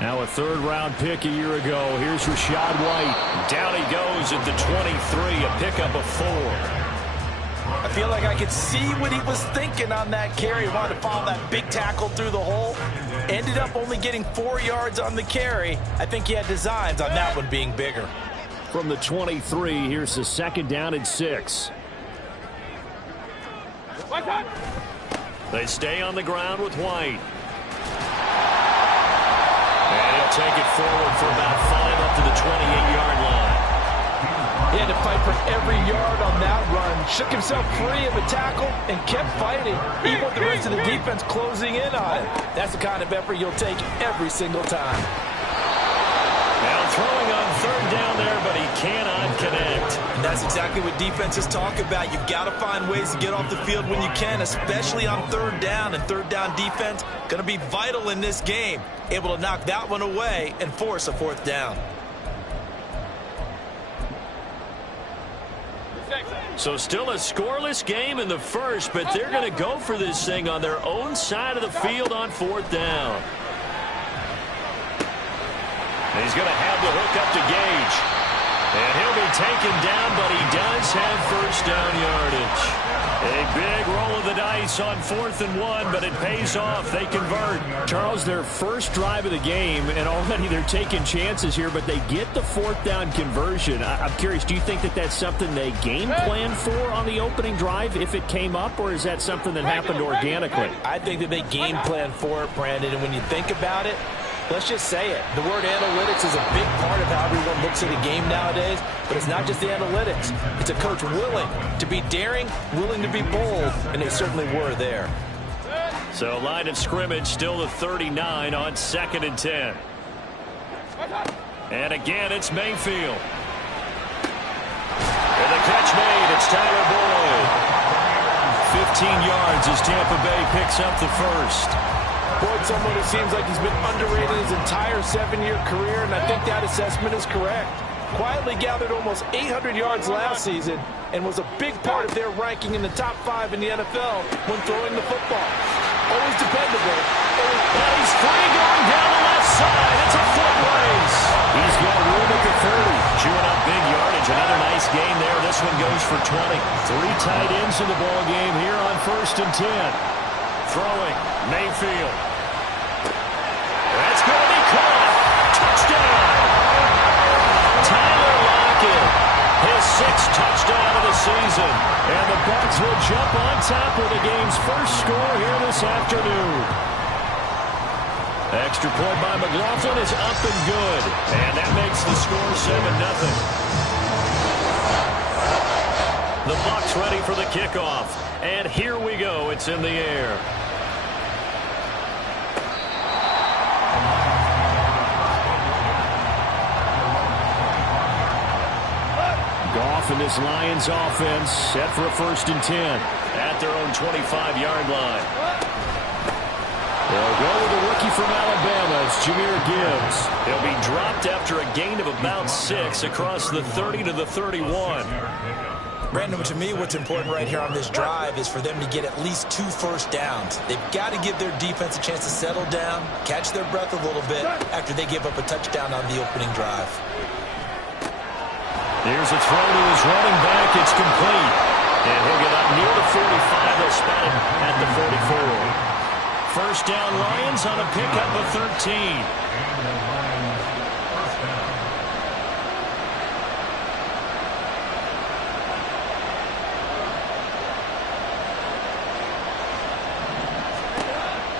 Now a third-round pick a year ago. Here's Rachaad White. Down he goes at the 23, a pickup of 4. I feel like I could see what he was thinking on that carry. He wanted to follow that big tackle through the hole. Ended up only getting 4 yards on the carry. I think he had designs on that one being bigger. From the 23, here's the second down and 6. They stay on the ground with White. And he'll take it forward for about 5 up to the 28-yard line. He had to fight for every yard on that run. Shook himself free of a tackle and kept fighting, even with the rest of the defense closing in on him. That's the kind of effort you'll take every single time. Now throwing on third down there, but he cannot connect. And that's exactly what defenses talk about. You've got to find ways to get off the field when you can, especially on third down. And third down defense going to be vital in this game. Able to knock that one away and force a fourth down. So still a scoreless game in the first, but they're going to go for this thing on their own side of the field on fourth down. He's going to have the hook up to Gage. And he'll be taken down, but he does have first down yardage. A big roll of the dice on 4th and 1, but it pays off. They convert. Charles, their first drive of the game, and already they're taking chances here, but they get the fourth down conversion. I'm curious, do you think that that's something they game plan for on the opening drive if it came up, or is that something that happened organically? I think that they game plan for it, Brandon, and when you think about it, let's just say it. The word analytics is a big part of how everyone looks at a game nowadays, but it's not just the analytics. It's a coach willing to be daring, willing to be bold, and they certainly were there. So line of scrimmage still the 39 on 2nd and 10. And again, it's Mayfield. And the catch made. It's Tyler Boyd. 15 yards as Tampa Bay picks up the first. Boyd, someone who seems like he's been underrated his entire 7-year career, and I think that assessment is correct. Quietly gathered almost 800 yards last season and was a big part of their ranking in the top 5 in the NFL when throwing the football. Always dependable. And he's free going down the left side. It's a foot race. He's got room at the 30. Chewing up big yardage. Another nice gain there. This one goes for 20. 3 tight ends in the ball game here on 1st and 10. Throwing, Mayfield. That's going to be caught. Touchdown. Tyler Lockett, his 6th touchdown of the season. And the Bucs will jump on top with the game's first score here this afternoon. Extra point by McLaughlin is up and good. And that makes the score 7-0. The Bucs ready for the kickoff. And here we go. It's in the air. Goff and this Lions offense set for a 1st and 10 at their own 25-yard line. They'll go with a rookie from Alabama. It's Jahmyr Gibbs. He'll be dropped after a gain of about 6 across the 30 to the 31. Brandon, to me, what's important right here on this drive is for them to get at least 2 first downs. They've got to give their defense a chance to settle down, catch their breath a little bit after they give up a touchdown on the opening drive. Here's a throw to his running back. It's complete. And he'll get up near the 45. They'll spot him at the 44. First down Lions on a pickup of 13.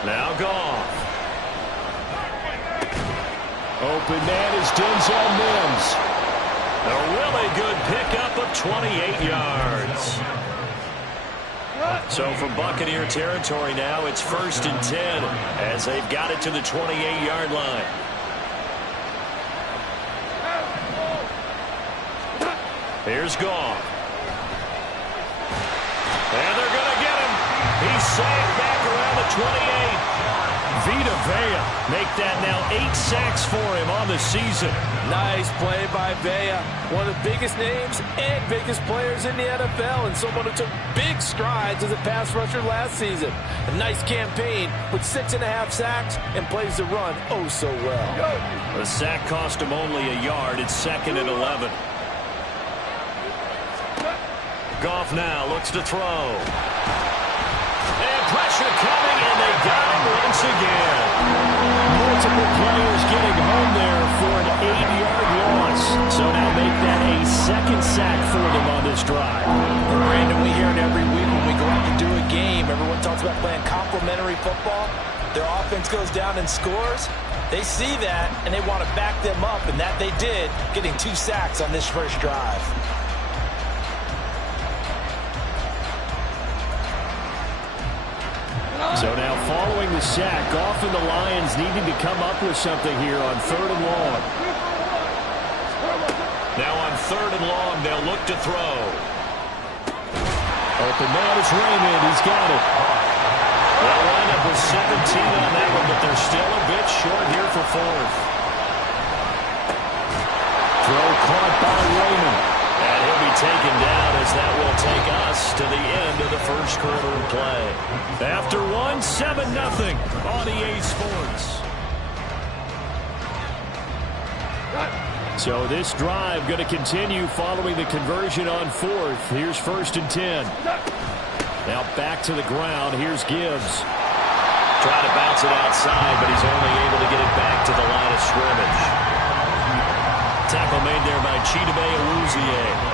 Now Goff. Open man is Denzel Mims. A really good pickup of 28 yards. So from Buccaneer territory now, it's 1st and 10 as they've got it to the 28-yard line. Here's Goff. And they're going to get him. He's safe back around the 28. Vita Vea make that now 8 sacks for him on the season. Nice play by Vea, one of the biggest names and biggest players in the NFL, and someone who took big strides as a pass rusher last season. A nice campaign with 6.5 sacks and plays the run oh so well. The sack cost him only a yard. It's 2nd and 11. Goff now looks to throw. And pressure coming, and they got him once again. Multiple players getting home there for an 8-yard loss. So now make that a 2nd sack for them on this drive. And Brandon, we hear it every week when we go out to do a game. Everyone talks about playing complementary football. Their offense goes down and scores. They see that, and they want to back them up, and that they did, getting 2 sacks on this first drive. So now following the sack, Goff and the Lions needing to come up with something here on 3rd and long. Now on 3rd and long, they'll look to throw. Open man is Raymond. He's got it. They'll line up with 17 on that one, but they're still a bit short here for 4th. Throw caught by Raymond. And he'll be taken down as that will take us to the end of the first quarter of play. After 1, 7-0 on EA Sports. So this drive going to continue following the conversion on 4th. Here's 1st and 10. Now back to the ground. Here's Gibbs. Trying to bounce it outside, but he's only able to get it back to the line of scrimmage. Tackle made there by Chidobe Awuzie.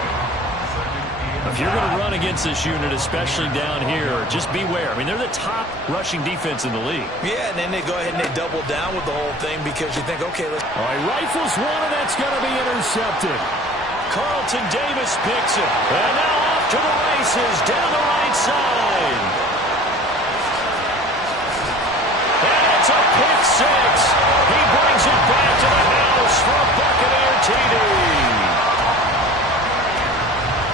If you're going to run against this unit, especially down here, just beware. I mean, they're the top rushing defense in the league. Yeah, and then they go ahead and they double down with the whole thing because you think, okay, let's... All right, rifles one, and that's going to be intercepted. Carlton Davis picks it. And now off to the races down the right side. And it's a pick 6. He brings it back to the house for a Buccaneer TD.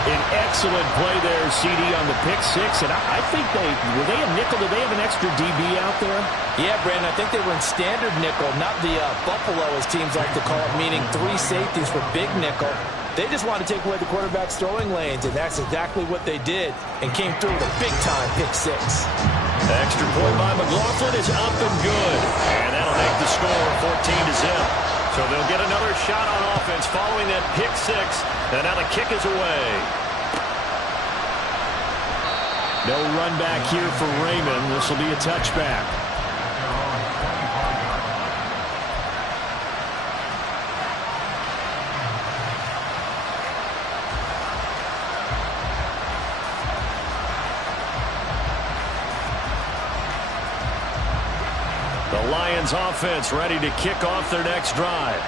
An excellent play there, CD, on the pick 6. And I think were they a nickel? Did they have an extra DB out there? Yeah, Brandon, I think they were in standard nickel, not the Buffalo, as teams like to call it, meaning 3 safeties for big nickel. They just wanted to take away the quarterback's throwing lanes, and that's exactly what they did, and came through with a big-time pick 6. Extra point by McLaughlin is up and good. And that'll make the score 14-0. So they'll get another shot on offense following that pick 6. And now the kick is away. No run back here for Raymond. This will be a touchback. The Lions offense ready to kick off their next drive.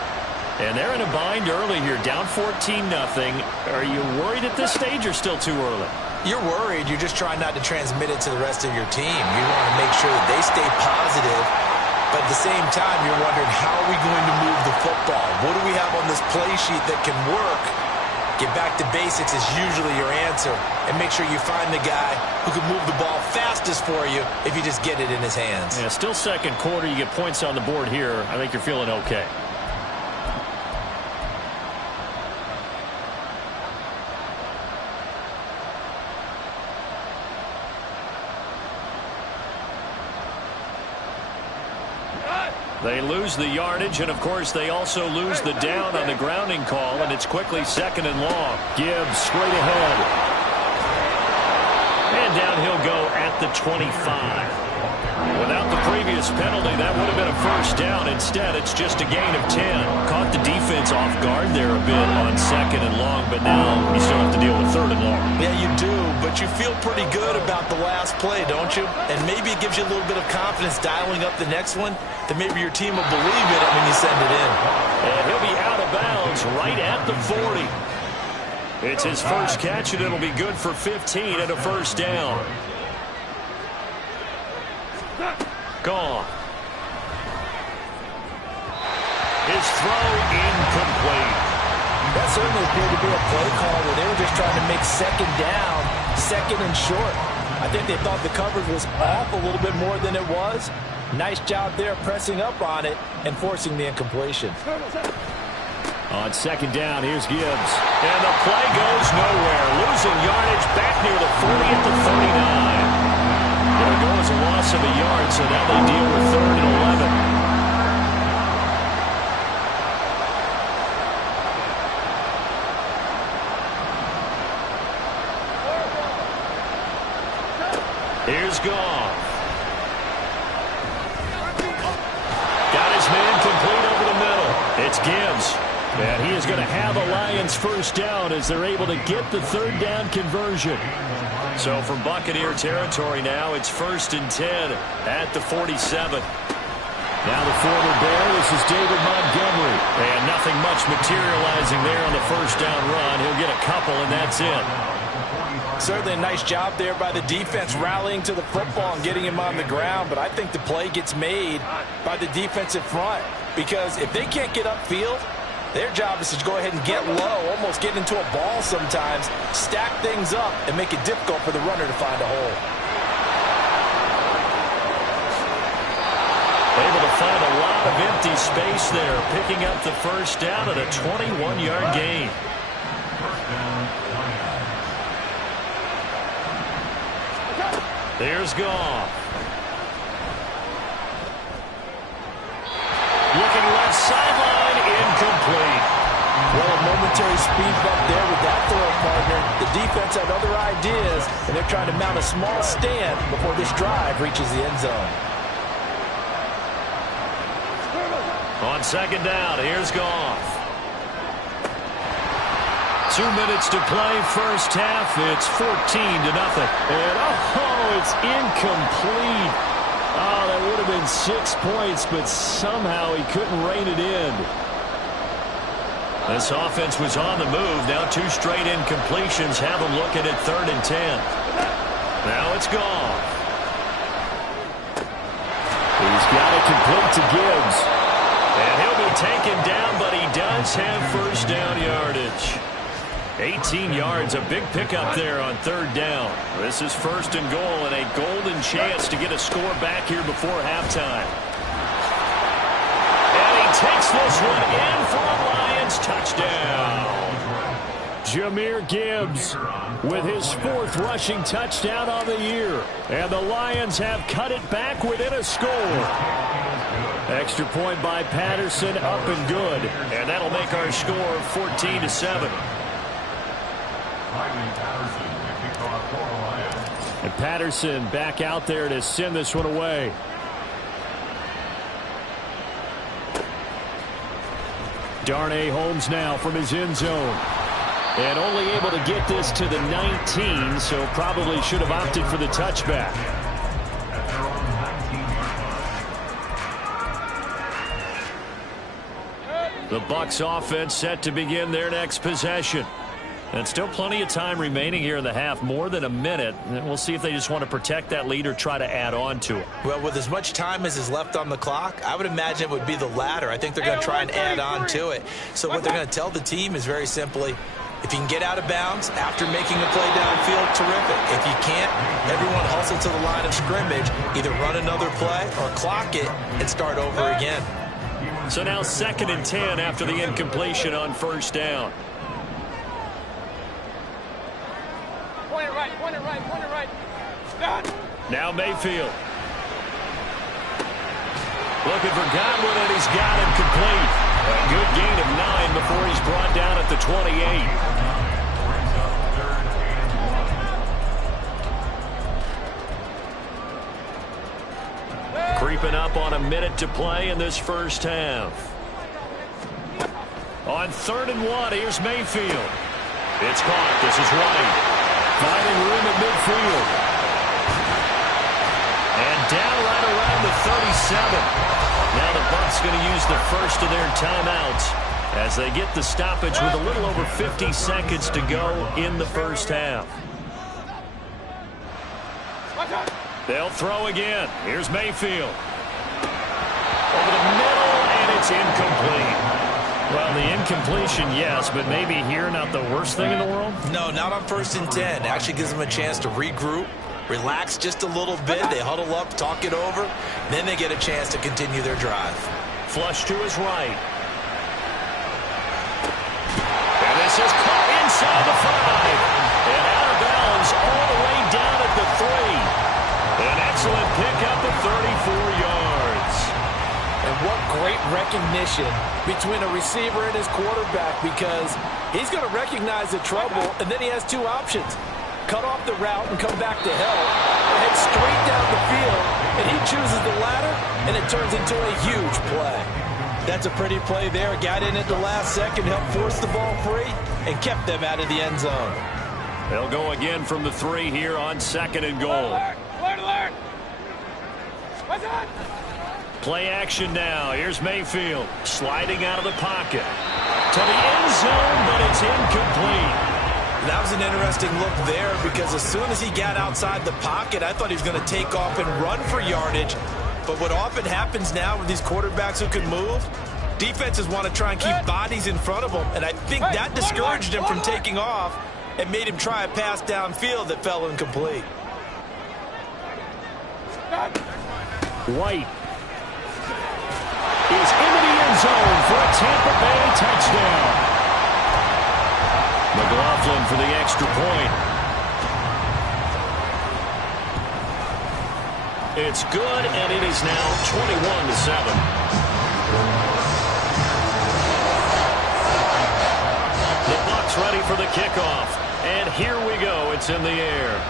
And they're in a bind early here, down 14-0. Are you worried at this stage or still too early? You're worried. You're just trying not to transmit it to the rest of your team. You want to make sure that they stay positive, but at the same time, you're wondering, how are we going to move the football? What do we have on this play sheet that can work? Get back to basics is usually your answer, and make sure you find the guy who can move the ball fastest for you if you just get it in his hands. Yeah, still second quarter. You get points on the board here. I think you're feeling okay. They lose the yardage, and, of course, they also lose the down on the grounding call, and it's quickly 2nd and long. Gibbs straight ahead. And down he'll go at the 25. Without the previous penalty, that would have been a first down. Instead, it's just a gain of 10. Caught the defense off guard there a bit on 2nd and long, but now you still have to deal with 3rd and long. Yeah, you do, but you feel pretty good about the last play, don't you? And maybe it gives you a little bit of confidence dialing up the next one, that maybe your team will believe in it when you send it in. And he'll be out of bounds right at the 40. It's his first catch, and it'll be good for 15 and a first down. Gone. His throw incomplete. That certainly appeared to be a play call where they were just trying to make 2nd down, 2nd and short. I think they thought the coverage was off a little bit more than it was. Nice job there pressing up on it and forcing the incompletion. On second down, here's Gibbs. And the play goes nowhere. Losing yardage back near the 40 at the 39. It'll go as a loss of a yard, so now they deal with 3rd and 11. Here's Goff. Got his man complete over the middle. It's Gibbs. And he is going to have a Lions first down as they're able to get the 3rd down conversion. So from Buccaneer territory now, it's 1st and 10 at the 47. Now the former Bear, this is David Montgomery. And nothing much materializing there on the first down run. He'll get a couple, and that's it. Certainly a nice job there by the defense rallying to the football and getting him on the ground. But I think the play gets made by the defensive front. Because if they can't get upfield, their job is to go ahead and get low, almost get into a ball sometimes, stack things up, and make it difficult for the runner to find a hole. Able to find a lot of empty space there, picking up the first down at a 21-yard gain. There's Goff. Looking left sideline, incomplete. Well, a momentary speed bump there with that throw, partner. The defense had other ideas, and they're trying to mount a small stand before this drive reaches the end zone. On second down, here's Goff. 2 minutes to play, first half. It's 14-0. And, it's incomplete. Oh, that would have been 6 points, but somehow he couldn't rein it in. This offense was on the move. Now 2 straight incompletions have them looking at 3rd and 10. Now it's Goff. He's got it complete to Gibbs. And he'll be taken down, but he does have first down yardage. 18 yards, a big pickup there on 3rd down. This is 1st and goal and a golden chance to get a score back here before halftime. And he takes this one in for a Lions touchdown. Jahmyr Gibbs with his 4th rushing touchdown on the year. And the Lions have cut it back within a score. Extra point by Patterson, up and good. And that'll make our score 14-7. And Patterson back out there to send this one away. Darnay Holmes now from his end zone. And only able to get this to the 19, so probably should have opted for the touchback. The Bucs offense set to begin their next possession. And still plenty of time remaining here in the half, more than a minute. And we'll see if they just want to protect that lead or try to add on to it. Well, with as much time as is left on the clock, I would imagine it would be the latter. I think they're going to try and add on to it. So what they're going to tell the team is very simply, if you can get out of bounds after making a play downfield, terrific. If you can't, everyone hustle to the line of scrimmage, either run another play or clock it and start over again. So now 2nd and 10 after the incompletion on first down. Now Mayfield. Looking for Godwin, and he's got him complete. A good gain of 9 before he's brought down at the 28. Creeping up on a minute to play in this first half. On 3rd and 1, here's Mayfield. It's caught. This is White. Finding room at midfield. And down right around the 37. Now the Bucs going to use the first of their timeouts as they get the stoppage with a little over 50 seconds to go in the first half. They'll throw again. Here's Mayfield. Over the middle, and it's incomplete. Well, the incompletion, yes, but maybe here not the worst thing in the world? No, not on 1st and 10. Actually gives them a chance to regroup, relax just a little bit. They huddle up, talk it over, then they get a chance to continue their drive. Flush to his right. And this is caught inside the 5. And out of bounds all the way down at the 3. An excellent pickup of 34 yards. And what great recognition between a receiver and his quarterback, because he's going to recognize the trouble, and then he has two options. Cut off the route and come back to help, or head straight down the field, and he chooses the latter, and it turns into a huge play. That's a pretty play there. Got in at the last second, helped force the ball free, and kept them out of the end zone. They'll go again from the 3 here on 2nd and goal. Alert! What's that? Play action now. Here's Mayfield sliding out of the pocket to the end zone, but it's incomplete. That was an interesting look there, because as soon as he got outside the pocket, I thought he was going to take off and run for yardage. But what often happens now with these quarterbacks who can move, defenses want to try and keep bodies in front of them, and I think that discouraged him from taking off and made him try a pass downfield that fell incomplete. White is into the end zone for a Tampa Bay touchdown. McLaughlin for the extra point. It's good, and it is now 21-7. The Bucs ready for the kickoff. And here we go. It's in the air.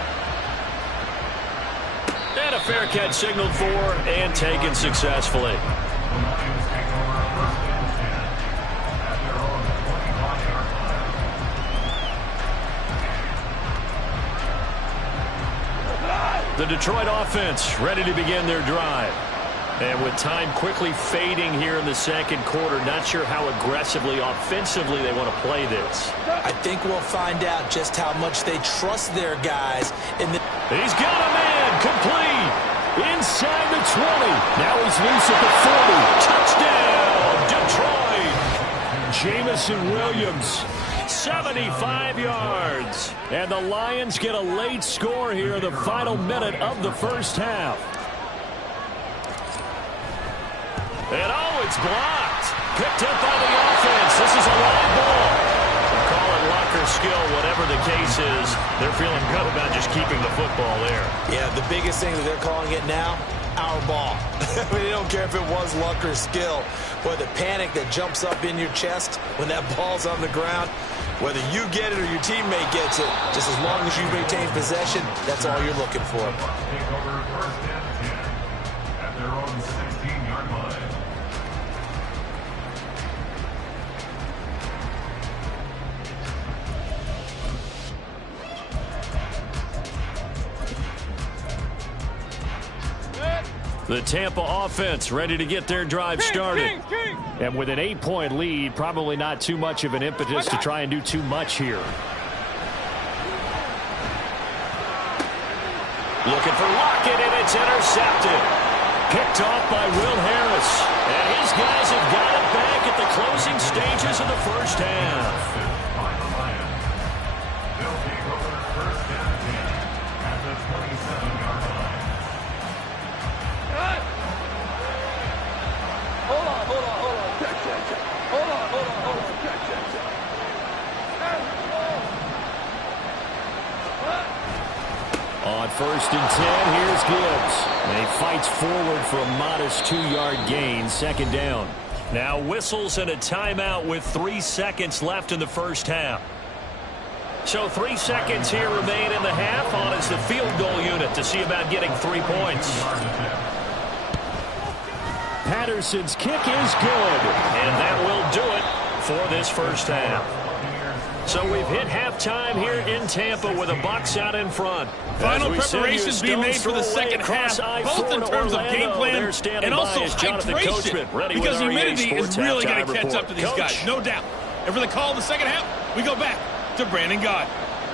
And a fair catch signaled for and taken successfully. The Detroit offense ready to begin their drive. And with time quickly fading here in the second quarter, not sure how aggressively, offensively they want to play this. I think we'll find out just how much they trust their guys. He's got a man, complete, inside the 20. Now he's loose at the 40. Touchdown, Detroit. Jamison Williams, 75 yards. And the Lions get a late score here in the final minute of the first half. And oh, it's blocked. Picked up by the offense. This is a live ball. Call it luck or skill, whatever the case is. They're feeling good about just keeping the football there. Yeah, the biggest thing that they're calling it now, our ball. I mean, they don't care if it was luck or skill. Boy, the panic that jumps up in your chest when that ball's on the ground, whether you get it or your teammate gets it, just as long as you maintain possession, that's all you're looking for. The Tampa offense ready to get their drive started. And with an 8-point lead, probably not too much of an impetus to try and do too much here. Looking for Lockett, and it's intercepted. Picked off by Will Harris. And his guys have got it back at the closing stages of the first half. On 1st and 10, here's Gibbs. And he fights forward for a modest 2-yard gain, 2nd down. Now whistles and a timeout with 3 seconds left in the first half. So 3 seconds here remain in the half. On is the field goal unit to see about getting 3 points. Patterson's kick is good. And that will do it for this first half. So we've hit halftime here in Tampa with the Bucs out in front. Final preparations being made for the second half, both in terms of game plan and also hydration, because humidity is really going to catch up to these guys, no doubt. And for the call in the second half, we go back to Brandon Gaudin.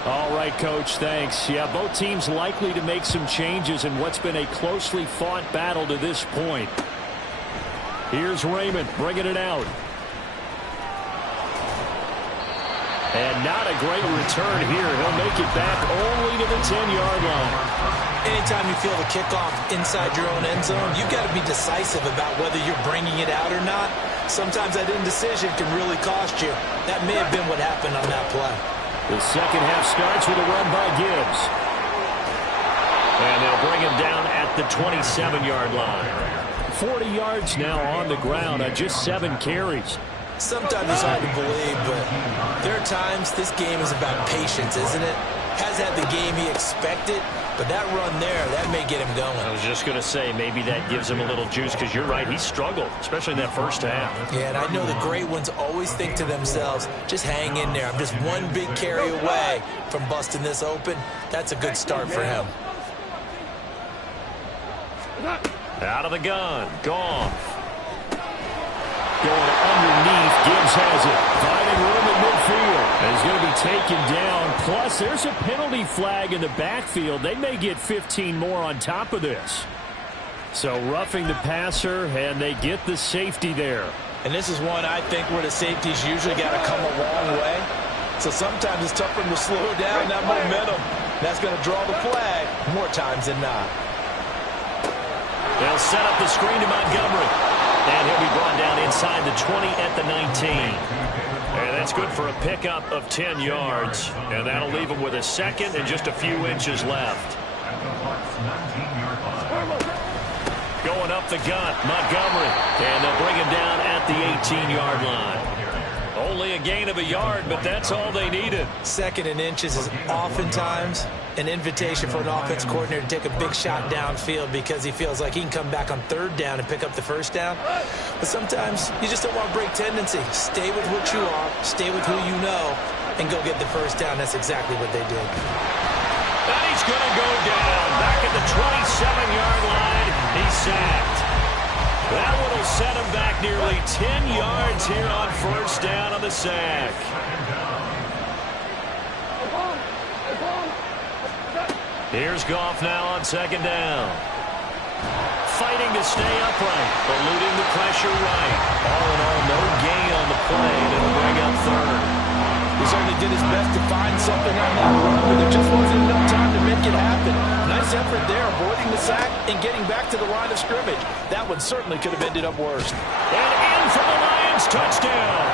All right, Coach, thanks. Yeah, both teams likely to make some changes in what's been a closely fought battle to this point. Here's Raymond bringing it out. And not a great return here. He'll make it back only to the 10-yard line. Anytime you feel the kickoff inside your own end zone, you've got to be decisive about whether you're bringing it out or not. Sometimes that indecision can really cost you. That may have been what happened on that play. The second half starts with a run by Gibbs. And they'll bring him down at the 27-yard line. 40 yards now on the ground on just 7 carries. Sometimes it's hard to believe, but there are times this game is about patience, isn't it? Has had the game he expected, but that run there, that may get him going. I was just going to say, maybe that gives him a little juice, because you're right, he struggled, especially in that first half. Yeah, and I know the great ones always think to themselves, just hang in there. I'm just one big carry away from busting this open. That's a good start for him. Out of the gun, Goff. Going underneath, Gibbs has it. Finding room in midfield. And he's going to be taken down. Plus, there's a penalty flag in the backfield. They may get 15 more on top of this. So roughing the passer, and they get the safety there. And this is one, I think, where the safety's usually got to come a long way. So sometimes it's tough for them to slow down that momentum. That's going to draw the flag more times than not. They'll set up the screen to Montgomery. And he'll be brought down inside the 20 at the 19. And that's good for a pickup of 10 yards. And that'll leave him with a second and just a few inches left. Going up the gut, Montgomery. And they'll bring him down at the 18-yard line. Only a gain of a yard, but that's all they needed. Second and inches is oftentimes an invitation for an offense coordinator to take a big shot downfield because he feels like he can come back on third down and pick up the first down. But sometimes you just don't want to break tendency. Stay with what you are, stay with who you know, and go get the first down. That's exactly what they did. And he's going to go down. Back at the 27-yard line, he's sacked. That one will set him back nearly 10 yards here on first down on the sack. Here's Goff now on second down. Fighting to stay upright, eluding the pressure right. All in all, no gain on the play. That'll bring up third. He certainly did his best to find something on that run, but there just wasn't enough time to make it happen. Nice effort there, avoiding the sack and getting back to the line of scrimmage. That one certainly could have ended up worse. And in for the Lions, touchdown.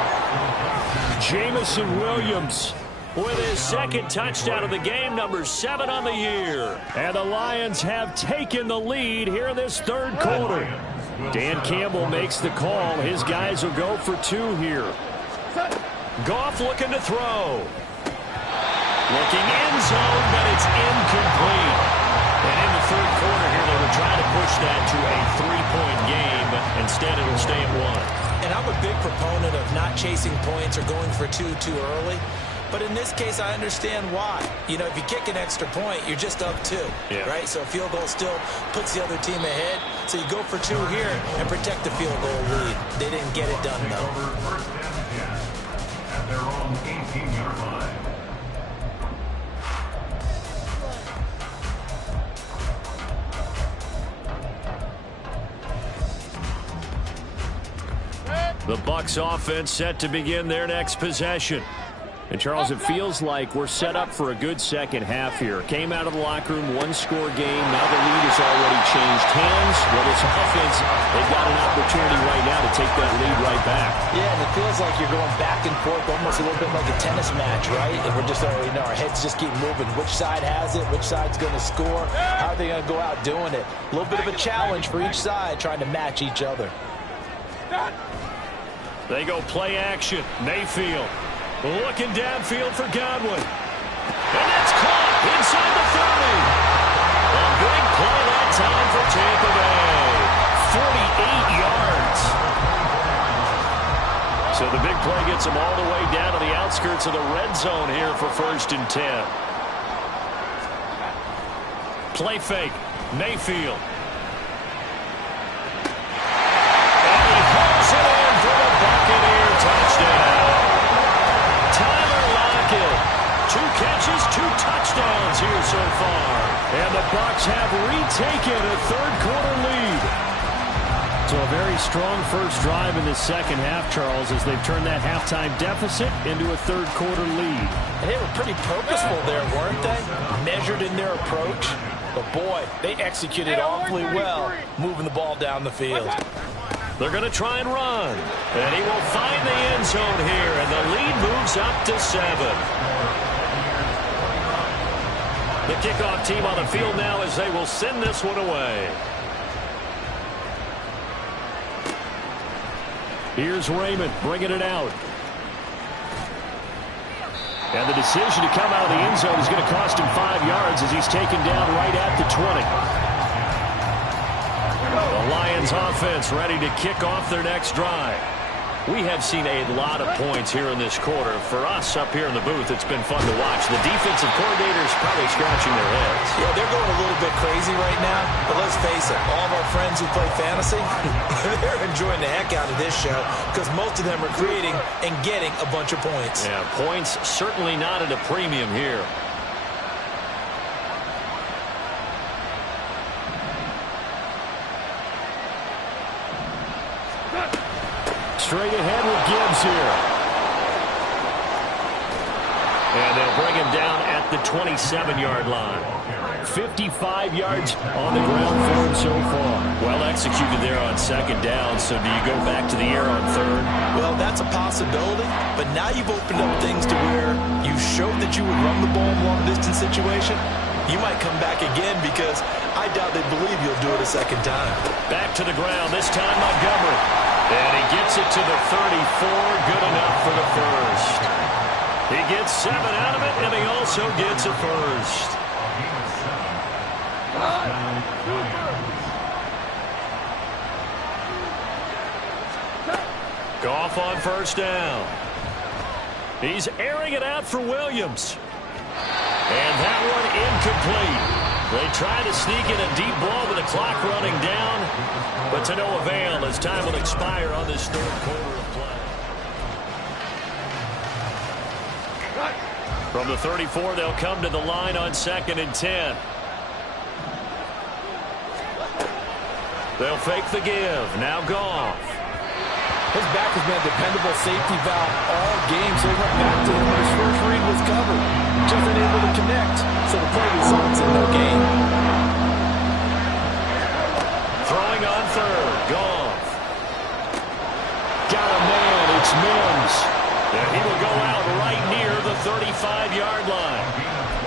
Jamison Williams with his second touchdown of the game, number 7 on the year. And the Lions have taken the lead here in this third quarter. Dan Campbell makes the call. His guys will go for 2 here. Goff looking to throw. Looking end zone, but it's incomplete. And in the third quarter here, they were trying to push that to a 3-point game, but instead it'll stay at 1. And I'm a big proponent of not chasing points or going for 2 too early. But in this case, I understand why. You know, if you kick an extra point, you're just up 2, right? So a field goal still puts the other team ahead. So you go for 2 here and protect the field goal lead. They didn't get it done, though. At their own 18-yard line. The Bucs offense set to begin their next possession. And, Charles, it feels like we're set up for a good second half here. Came out of the locker room, 1-score game. Now the lead has already changed hands. Well, this offense, they've got an opportunity right now to take that lead right back. Yeah, and it feels like you're going back and forth almost a little bit like a tennis match, right? And we're just already know our heads just keep moving. Which side has it? Which side's going to score? How are they going to go out doing it? A little bit of a challenge for each side trying to match each other. They go play action. Mayfield. Looking downfield for Godwin. And that's caught inside the 30. A big play that time for Tampa Bay. 48 yards. So the big play gets them all the way down to the outskirts of the red zone here for 1st and 10. Play fake. Mayfield. And he hauls it in for the Buccaneer touchdown. 2 catches, 2 touchdowns here so far. And the Bucs have retaken a third-quarter lead. So a very strong first drive in the second half, Charles, as they've turned that halftime deficit into a third-quarter lead. And they were pretty purposeful there, weren't they? Measured in their approach. But boy, they executed awfully well moving the ball down the field. They're going to try and run. And he will find the end zone here, and the lead moves up to 7. The kickoff team on the field now as they will send this one away. Here's Raymond bringing it out. And the decision to come out of the end zone is going to cost him 5 yards as he's taken down right at the 20. The Lions offense ready to kick off their next drive. We have seen a lot of points here in this quarter. For us up here in the booth, it's been fun to watch. The defensive coordinators probably scratching their heads. Yeah, they're going a little bit crazy right now. But let's face it, all of our friends who play fantasy, they're enjoying the heck out of this show because most of them are creating and getting a bunch of points. Yeah, points certainly not at a premium here. Straight ahead with Gibbs here. And they'll bring him down at the 27-yard line. 55 yards on the ground for him so far. Well executed there on second down. So do you go back to the air on third? Well, that's a possibility. But now you've opened up things to where you showed that you would run the ball in a long-distance situation. You might come back again because I doubt they believe you'll do it a second time. Back to the ground, this time Montgomery. And he gets it to the 34, good enough for the first. He gets 7 out of it, and he also gets a first. Goff on first down. He's airing it out for Williams. And that one incomplete. They try to sneak in a deep ball with the clock running down, but to no avail as time will expire on this third quarter of play. From the 34, they'll come to the line on 2nd and 10. They'll fake the give. Now Goff. His back has been a dependable safety valve all game, so he went back to him when his first read was covered. Just unable to connect, so the play results in no gain. Throwing on third, Goff. Got a man, it's Mims. And he will go out right near the 35-yard line.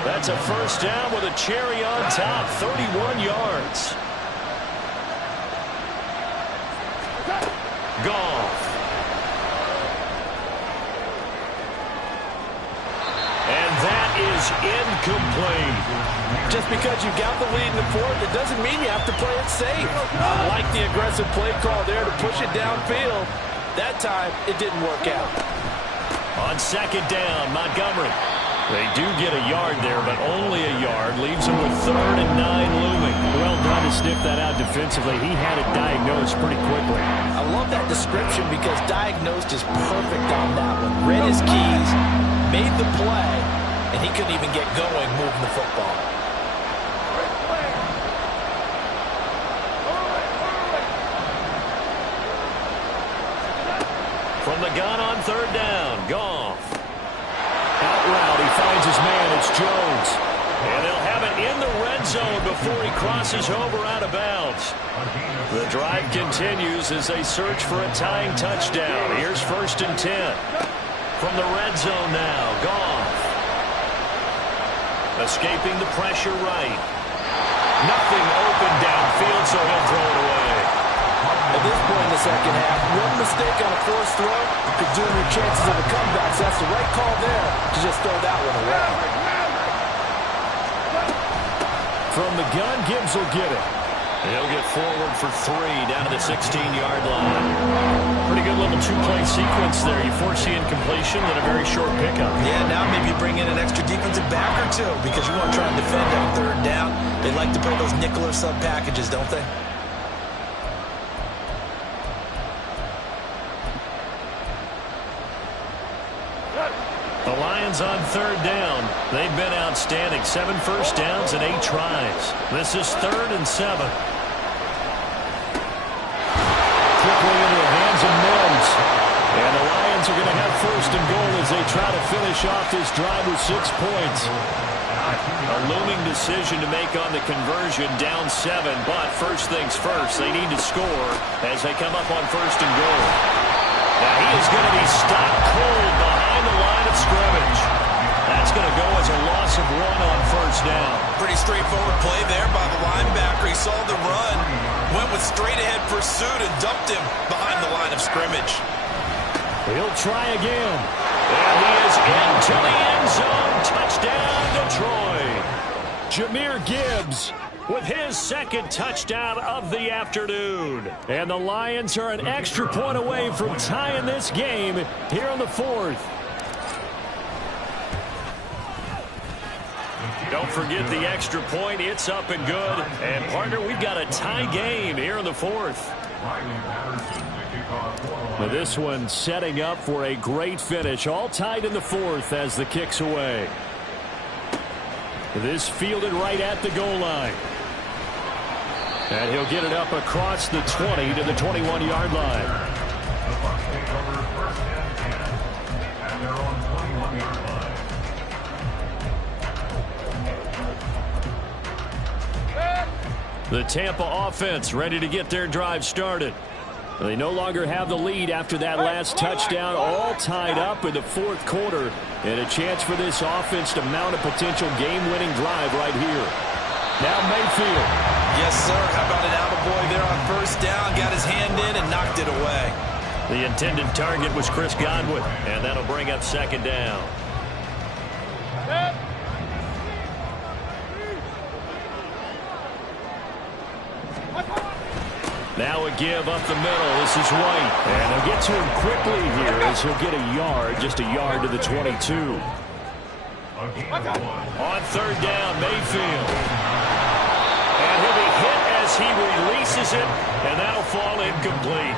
That's a first down with a cherry on top, 31 yards. Goff. And that is incomplete. Just because you got the lead in the fourth, it doesn't mean you have to play it safe. I like the aggressive play call there to push it downfield. That time, it didn't work out. On second down, Montgomery. They do get a yard there, but only a yard. Leaves them with 3rd and 9 looming. Well done to sniff that out defensively. He had it diagnosed pretty quickly. I love that description because diagnosed is perfect on that one. Read his keys, made the play, and he couldn't even get going moving the football. From the gun on 3rd down, Goff. Out route, he finds his man, it's Jones. And they'll have it in the red zone before he crosses over out of bounds. The drive continues as they search for a tying touchdown. Here's 1st and 10. From the red zone now, Goff. Escaping the pressure right. Nothing open downfield, so he'll throw it away. At this point in the second half, one mistake on a forced throw could doom your chances of a comeback. So that's the right call there to just throw that one away. From the gun, Gibbs will get it. He'll get forward for 3 down to the 16-yard line. Pretty good little 2-play sequence there. You force the incompletion, then a very short pickup. Yeah, now maybe you bring in an extra defensive back or two because you want to try and defend on 3rd down. They like to play those nickel or sub packages, don't they? The Lions on 3rd down. They've been outstanding. 7 first downs and 8 tries. This is 3rd and 7. Quickly into the hands of Mims. And the Lions are going to have 1st and goal as they try to finish off this drive with 6 points. A looming decision to make on the conversion, down 7. But first things first, they need to score as they come up on 1st and goal. Now he is going to be stopped cold behind the line of scrimmage. That's going to go as a loss of 1 on 1st down. Pretty straightforward play there by the linebacker. He saw the run, went with straight-ahead pursuit, and dumped him behind the line of scrimmage. He'll try again. And he is into the end zone. Touchdown, Detroit. Jahmyr Gibbs with his 2nd touchdown of the afternoon. And the Lions are an extra point away from tying this game here in the 4th. Don't forget the extra point. It's up and good. And, partner, we've got a tie game here in the 4th. Now this one setting up for a great finish. All tied in the 4th as the kick's away. This fielded right at the goal line. And he'll get it up across the 20 to the 21-yard line. The Tampa offense ready to get their drive started. They no longer have the lead after that last touchdown, all tied up in the 4th quarter, and a chance for this offense to mount a potential game-winning drive right here. Now Mayfield. Yes, sir. How about an attaboy there on 1st down? Got his hand in and knocked it away. The intended target was Chris Godwin, and that'll bring up 2nd down. Now a give up the middle. This is White. And they'll get to him quickly here as he'll get a yard, just a yard to the 22. On 3rd down, Mayfield. And he'll be hit as he releases it, and that'll fall incomplete.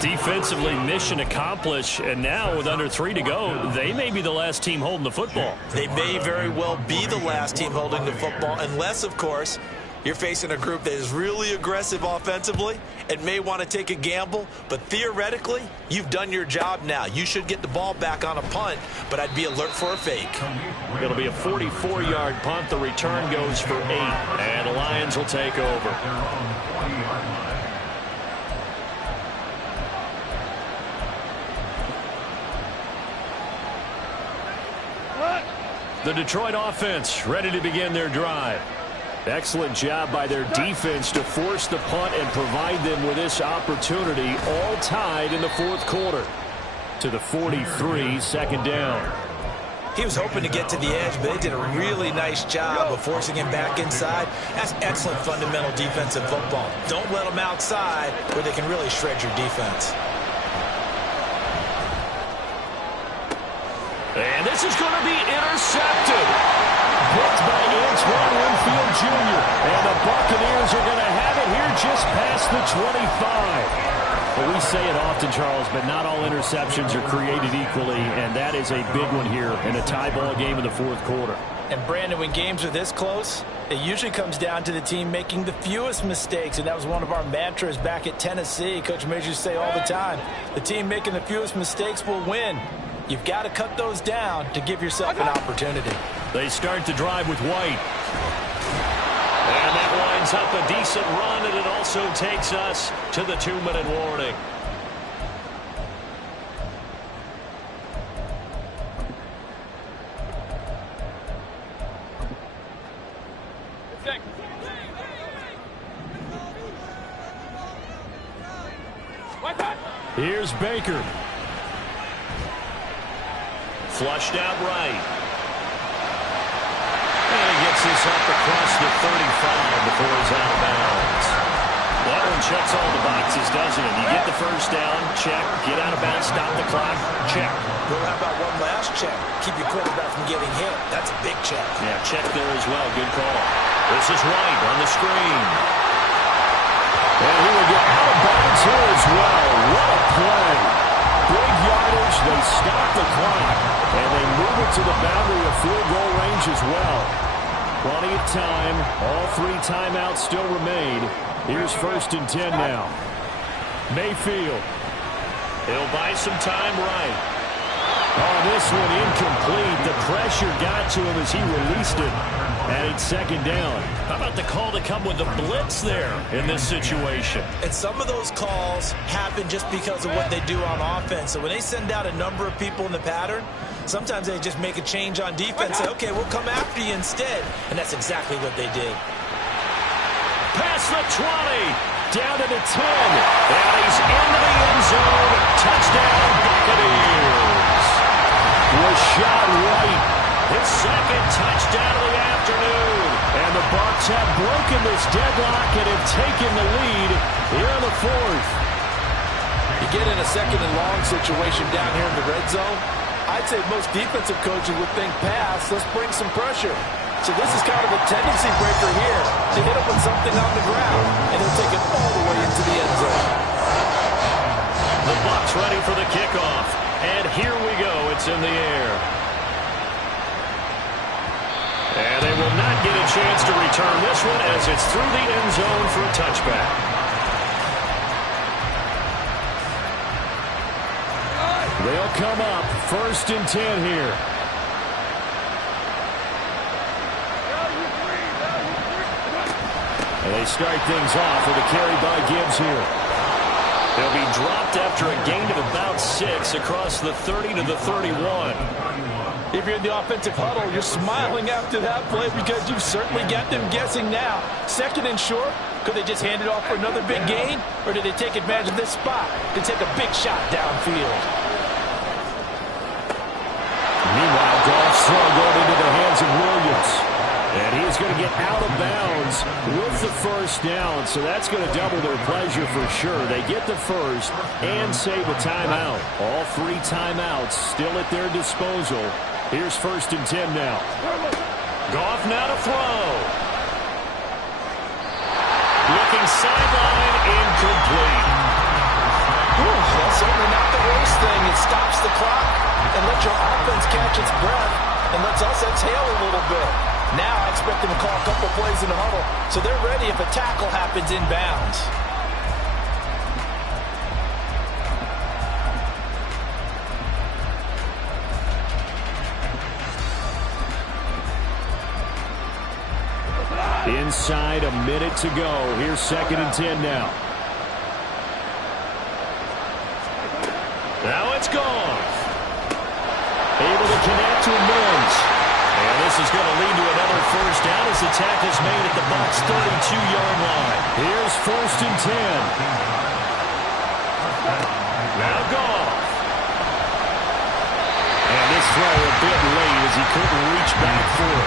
Defensively, mission accomplished, and now with under 3 to go, they may be the last team holding the football. They may very well be the last team holding the football, unless, of course, you're facing a group that is really aggressive offensively and may want to take a gamble, but theoretically, you've done your job now. You should get the ball back on a punt, but I'd be alert for a fake. It'll be a 44-yard punt. The return goes for 8, and the Lions will take over. The Detroit offense ready to begin their drive. Excellent job by their defense to force the punt and provide them with this opportunity, all tied in the 4th quarter. To the 43, 2nd down. He was hoping to get to the edge, but they did a really nice job of forcing him back inside. That's excellent fundamental defensive football. Don't let them outside where they can really shred your defense. And this is going to be intercepted. Picked by Antoine Winfield Jr. And the Buccaneers are going to have it here just past the 25. Well, we say it often, Charles, but not all interceptions are created equally, and that is a big one here in a tie ball game in the 4th quarter. And, Brandon, when games are this close, it usually comes down to the team making the fewest mistakes, and that was one of our mantras back at Tennessee. Coach Majors say all the time, the team making the fewest mistakes will win. You've got to cut those down to give yourself an opportunity. They start the drive with White. And that lines up a decent run, and it also takes us to the 2-minute warning. Here's Baker. Flushed out right. And he gets this up across the 35 before he's out of bounds. That one checks all the boxes, doesn't it? You get the first down, check. Get out of bounds, stop the clock, check. Well, how about one last check? Keep your quarterback from getting hit. That's a big check. Yeah, check there as well. Good call. This is White on the screen. And he will get out of bounds here as well. What a play. Big yardage. They stop the clock. And they move it to the boundary of field goal range as well. Plenty of time. All 3 timeouts still remain. Here's 1st and 10 now. Mayfield. He'll buy some time right. Oh, this one incomplete. The pressure got to him as he released it. And it's second down. How about the call to come with the blitz there in this situation? And some of those calls happen just because of what they do on offense. So when they send out a number of people in the pattern, sometimes they just make a change on defense. Say, okay, we'll come after you instead. And that's exactly what they did. Past the 20, down to the 10. And he's into the end zone. Touchdown, Buccaneers. Was shot right. His second touchdown of the afternoon. And the Bucs have broken this deadlock and have taken the lead here in the fourth. You get in a second and long situation down here in the red zone, I'd say most defensive coaches would think pass, let's bring some pressure. So this is kind of a tendency breaker here to hit up with something on the ground, and he'll take it all the way into the end zone. The Bucs ready for the kickoff. And here we go. It's in the air. And they will not get a chance to return this one as it's through the end zone for a touchback. They'll come up 1st and 10 here. And they start things off with a carry by Gibbs here. They'll be dropped after a gain of about 6 across the 30 to the 31. If you're in the offensive huddle, you're smiling after that play because you've certainly got them guessing now. 2nd and short, could they just hand it off for another big gain? Or did they take advantage of this spot to take a big shot downfield? Meanwhile, Goff's throw going into the hands of Williams. And he's going to get out of bounds with the first down, so that's going to double their pleasure for sure. They get the first and save a timeout. All 3 timeouts still at their disposal. Here's 1st and 10 now. Goff now to throw. Looking sideline, incomplete. That's certainly not the worst thing. It stops the clock and lets your offense catch its breath and lets us exhale a little bit. Now I expect them to call a couple plays in the huddle, so they're ready if a tackle happens inbounds. Inside a minute to go. Here's 2nd and 10 now. Now it's gone. Able to connect to Mills. And this is going to lead to another first down as the tackle's made at the Bucs' 32-yard line. Here's 1st and 10. Now Goff. And this throw a bit late as he couldn't reach back for it.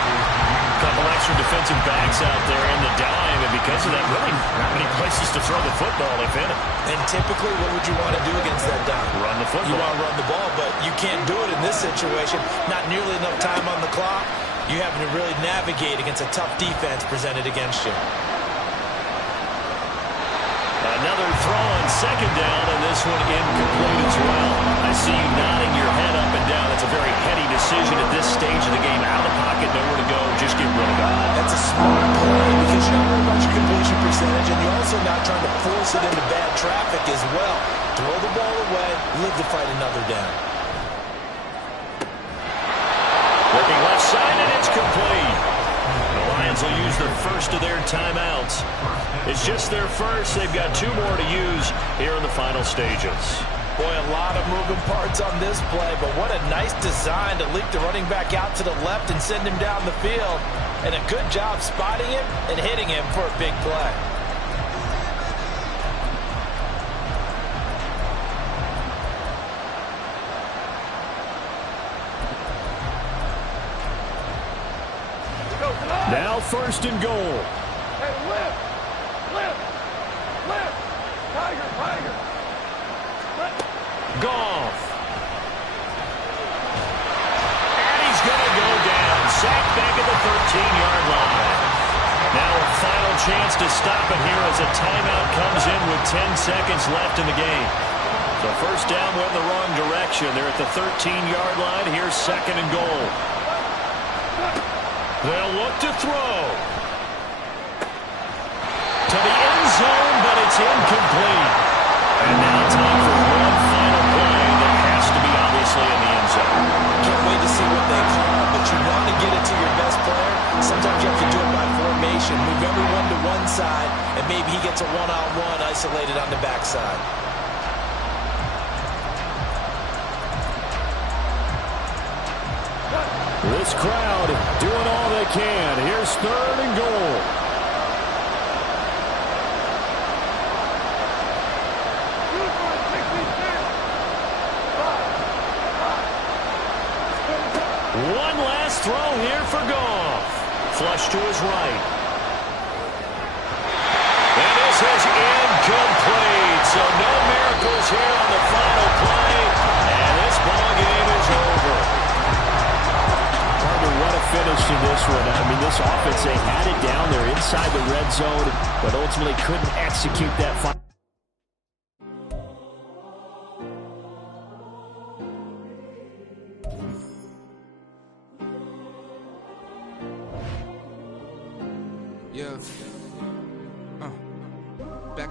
Couple extra defensive backs out there in the dime, and because of that, really not many places to throw the football if in it. And typically, what would you want to do against that dime? Run the football. You want to run the ball, but you can't do it in this situation. Not nearly enough time on the clock. You having to really navigate against a tough defense presented against you. Another throw on 2nd down, and this one incomplete as well. I see you nodding your head up and down. That's a very heady decision at this stage of the game. Out of the pocket, nowhere to go. Just get rid of it. That's a smart play because you're not worried about your completion percentage, and you're also not trying to force it into bad traffic as well. Throw the ball away, live to fight another down. Working left side, and it's complete. The Lions will use the first of their timeouts. It's just their first. They've got 2 more to use here in the final stages. Boy, a lot of moving parts on this play, but what a nice design to leak the running back out to the left and send him down the field. And a good job spotting him and hitting him for a big play. Now 1st and goal. Hey, lift! Tiger! Goff. And he's going to go down. Sacked back at the 13-yard line. Now a final chance to stop it here as a timeout comes in with 10 seconds left in the game. So first down went in the wrong direction. They're at the 13-yard line. Here's 2nd and goal. They'll look to throw. To the end zone, but it's incomplete. And now time for one final play that has to be obviously in the end zone. isolated on the backside. This crowd doing all they can. Here's 3rd and goal. One last throw here for Goff. Flush to his right. And this is incomplete. So no miracles here on the final play. And this ball game is over. Partner, what a finish to this one. I mean, this offense, they had it down there inside the red zone, but ultimately couldn't execute that final. Yeah.